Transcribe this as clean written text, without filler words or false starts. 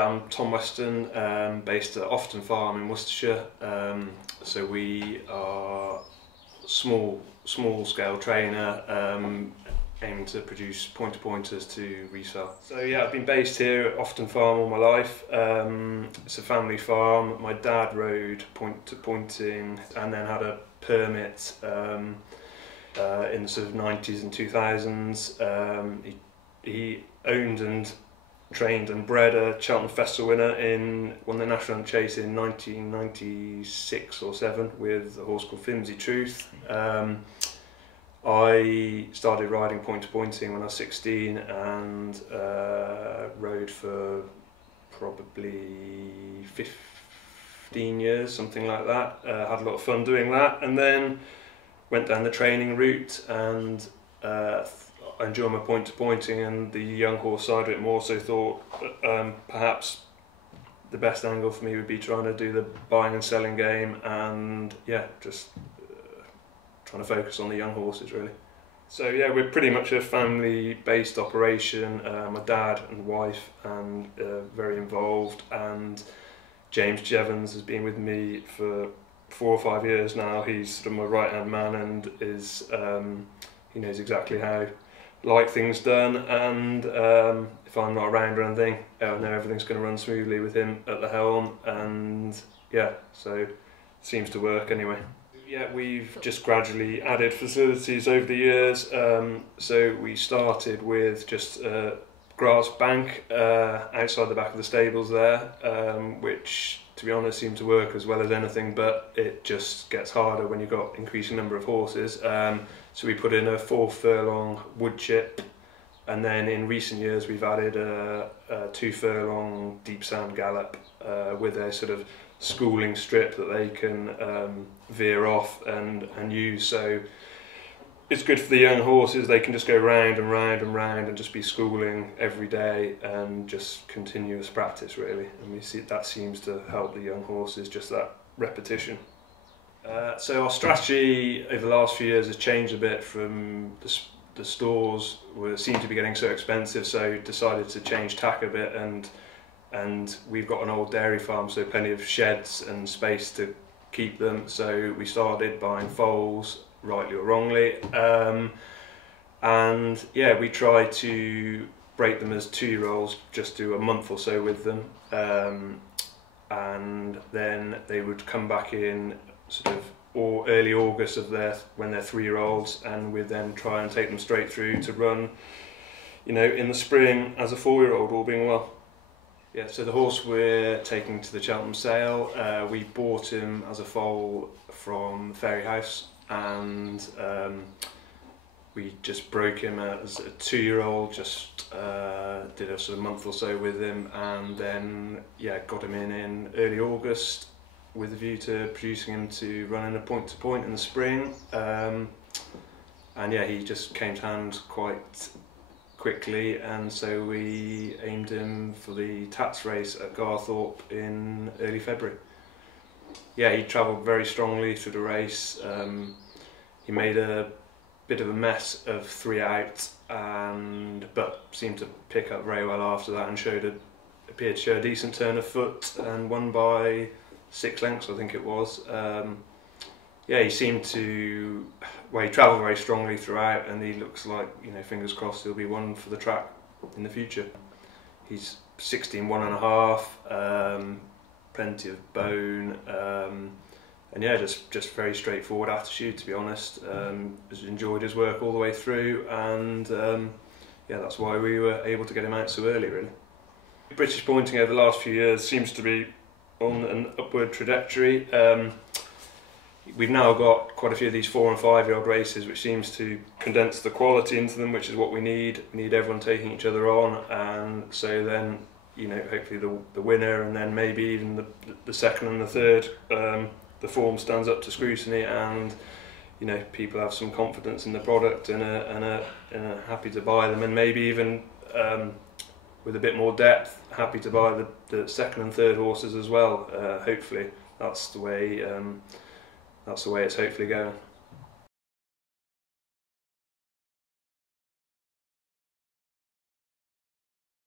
I'm Tom Weston, based at Offerton Farm in Worcestershire. So we are small scale trainer, aiming to produce pointer pointers to resell. So yeah, I've been based here at Offerton Farm all my life. It's a family farm. My dad rode point to pointing and then had a permit in the sort of 90s and 2000s. He owned and trained and bred a Cheltenham Festival winner won the National Chase in 1996 or 7 with a horse called Flimsy Truth. I started riding point to pointing when I was 16 and rode for probably 15 years, something like that. Had a lot of fun doing that, and then went down the training route and I enjoy my point to pointing and the young horse side of it more, so thought perhaps the best angle for me would be trying to do the buying and selling game, and yeah, just trying to focus on the young horses really. So yeah, we're pretty much a family based operation. My dad and wife and very involved, and James Jevons has been with me for 4 or 5 years now. He's sort of my right hand man and is he knows exactly how like things done, and if I'm not around or anything, I know everything's going to run smoothly with him at the helm, and yeah, so it seems to work anyway. Yeah, we've just gradually added facilities over the years. So we started with just a grass bank outside the back of the stables there, which to be honest seemed to work as well as anything, but it just gets harder when you've got increasing number of horses. So we put in a 4 furlong wood chip, and then in recent years we've added a 2 furlong deep sand gallop with a sort of schooling strip that they can veer off and use. So it's good for the young horses. They can just go round and round and round and just be schooling every day and just continuous practice really. And we see that seems to help the young horses, just that repetition. So our strategy over the last few years has changed a bit. From the stores seem to be getting so expensive, so decided to change tack a bit, and we've got an old dairy farm, so plenty of sheds and space to keep them. So we started buying foals, rightly or wrongly, and yeah, we try to break them as 2-year-olds, just do a month or so with them, and then they would come back in sort of early August when they're 3-year-olds, and we'd then try and take them straight through to run, you know, in the spring as a 4-year-old, all being well. Yeah, so the horse we're taking to the Cheltenham Sale, we bought him as a foal from Fairy House, and we just broke him as a 2-year-old, just did a sort of month or so with him, and then yeah, got him in early August with a view to producing him to run in a point to point in the spring, and yeah, he just came to hand quite quickly, and so we aimed him for the Tats race at Garthorpe in early February. Yeah, he travelled very strongly through the race. He made a bit of a mess of 3 out, but seemed to pick up very well after that, and appeared to show a decent turn of foot, and won by 6 lengths, I think it was. Yeah, he seemed to, well, he travelled very strongly throughout, and he looks like, you know, fingers crossed he'll be one for the track in the future. He's 16.5, plenty of bone, and yeah, just very straightforward attitude, to be honest. Has enjoyed his work all the way through, and yeah, that's why we were able to get him out so early really. British pointing over the last few years seems to be on an upward trajectory. We've now got quite a few of these 4- and 5-year-old races, which seems to condense the quality into them, which is what we need. We need everyone taking each other on, and so then, you know, hopefully the winner, and then maybe even the second and the third, the form stands up to scrutiny, and you know, people have some confidence in the product and are happy to buy them, and maybe even with a bit more depth, happy to buy the second and third horses as well. Hopefully, that's the way it's hopefully going.